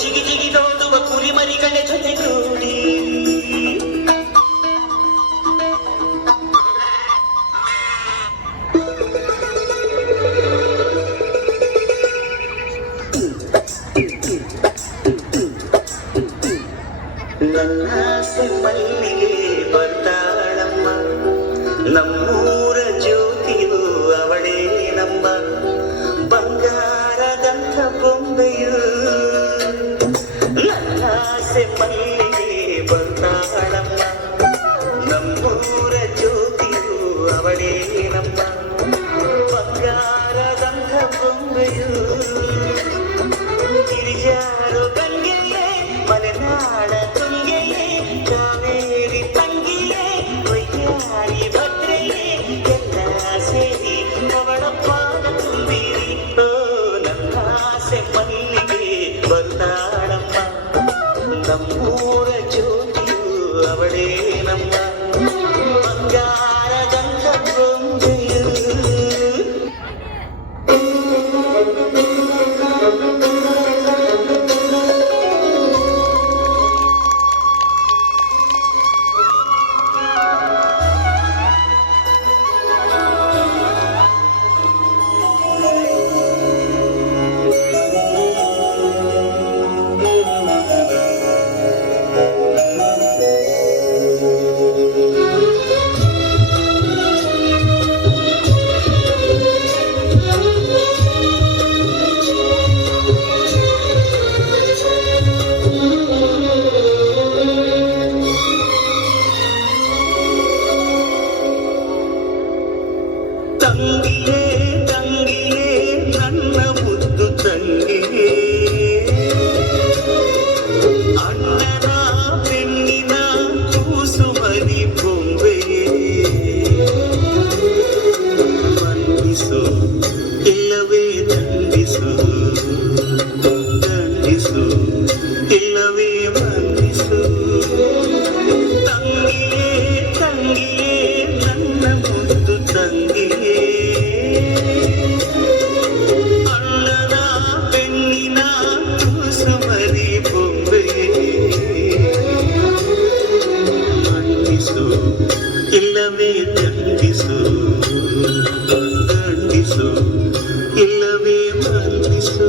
ಜಿಗಿ ಜಿಗಿ ನೋಡುವ ಕುರಿಮರಿಗಳ ಜೊತೆಗೂಡಿ ನನ್ನ ಮಲ್ಲಿಗೆ ಬರ್ತಾಳಮ್ಮ ನಮ್ಮೂರ ಜ್ಯೋತಿಯು ಅವಳೇ ನಮ್ಮ ಬಂಗಾರದಂಥ ಬೊಂಬೆಯು ನನ್ನ ಮಲ್ಲಿಗೆ ಬರ್ತಾಳಮ್ಮ ನಮ್ಮೂರ ಜ್ಯೋತಿಯು ಅವಳೇ ನಮ್ಮ ಬಂಗಾರದಂಥ ಬೊಂಬೆಯು ಗಿರಿಜಾರು ಗಂಗೆಯೇ ಮಲೆನಾಡ ತುಂಗೆಯೇ ಕಾವೇರಿ ತಂಗಿಯೇ ವೈಯಾರಿ ಭದ್ರೆಯೇ ಎಲ್ಲ ಸೇರಿ ಅವಳ ಪಾದ ತುಂಬಿರಿ ಓ ನನ್ನ ಮಲ್ಲಿಗೆ ಬರ್ತಾಳಮ್ಮ ನಮ್ಮೂರ ಜ್ಯೋತಿಯು ಅವಳೇ ನಮ್ಮ ಬಂಗಾರದಂಥ ಬೊಂಬೆಯು ತಂಗಿಯೇ ತಂಗಿಯೇ ನನ್ನ ಮುದ್ದು ತಂಗಿಯೇ ಅಣ್ಣನ ಬೆನ್ನಿನ ಕೂಸುಮರಿ ಬೊಂಬೆಯೇ ಮನ್ನಿಸು ಇಲ್ಲವೇ ದಂಡಿಸು ದಂಡಿಸು ಇಲ್ಲವೇ ಮನ್ನಿಸು ತಂಗಿಯೇ ತಂಗಿಯೇ ನನ್ನ ಮುದ್ದು ತಂಗಿಯೇ ಅಣ್ಣನ ಬೆನ್ನಿನ ಕೂಸುಮರಿ ಬೊಂಬೆಯೇ ಮನ್ನಿಸು ಇಲ್ಲವೇ ದಂಡಿಸು ದಂಡಿಸು ಇಲ್ಲವೇ ಮನ್ನಿಸು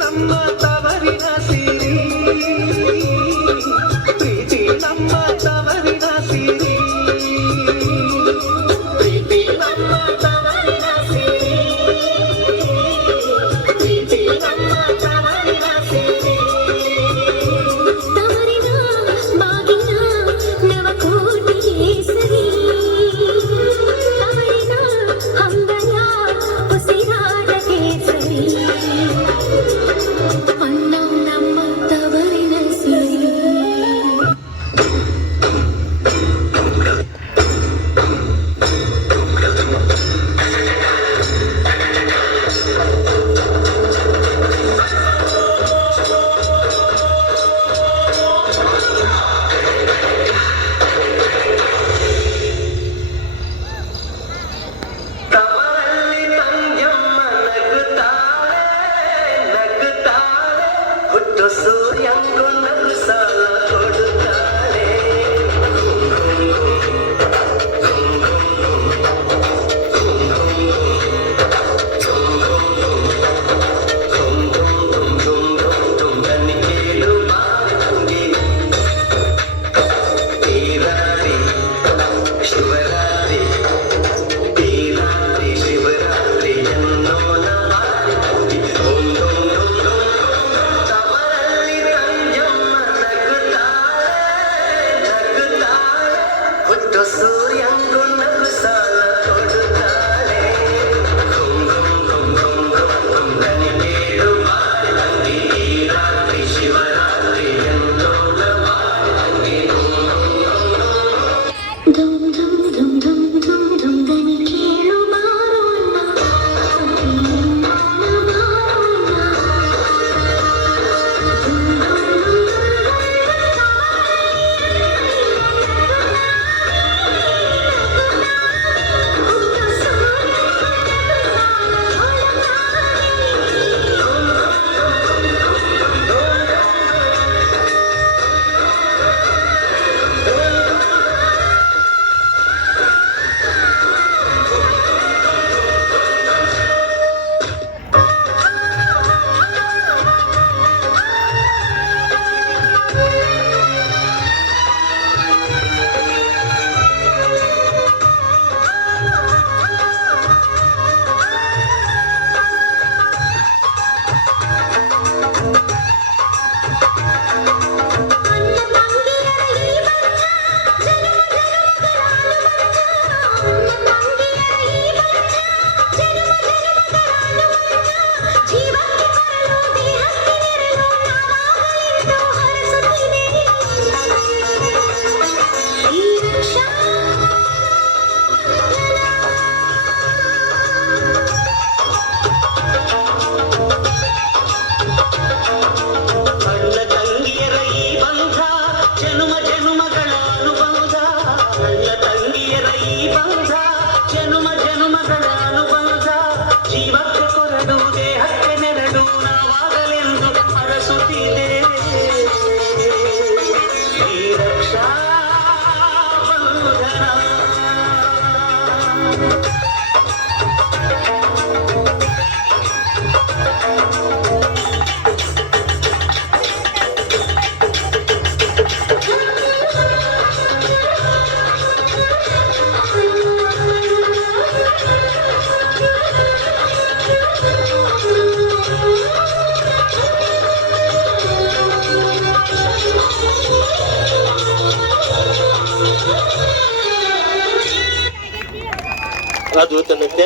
ನಮ್ಮ ತವರಿನ ಸಿರಿ ಪ್ರೀತಿ ನಮ್ಮ ತವರಿನ ಸಿರಿ ಪ್ರೀತಿ ನಮ್ಮ ತವರಿನ ಸಿರಿ ಪ್ರೀತಿ ನಮ್ಮ ತವರಿನ ಸಿರಿ ತವರಿನ ಬಾಗಿನ ನವಕೋಟಿ ಸರಿ ತವರಿನ ಅಂಗಯ ಉಸಿರಾಟ ಅದ್ಭುತ ನೃತ್ಯ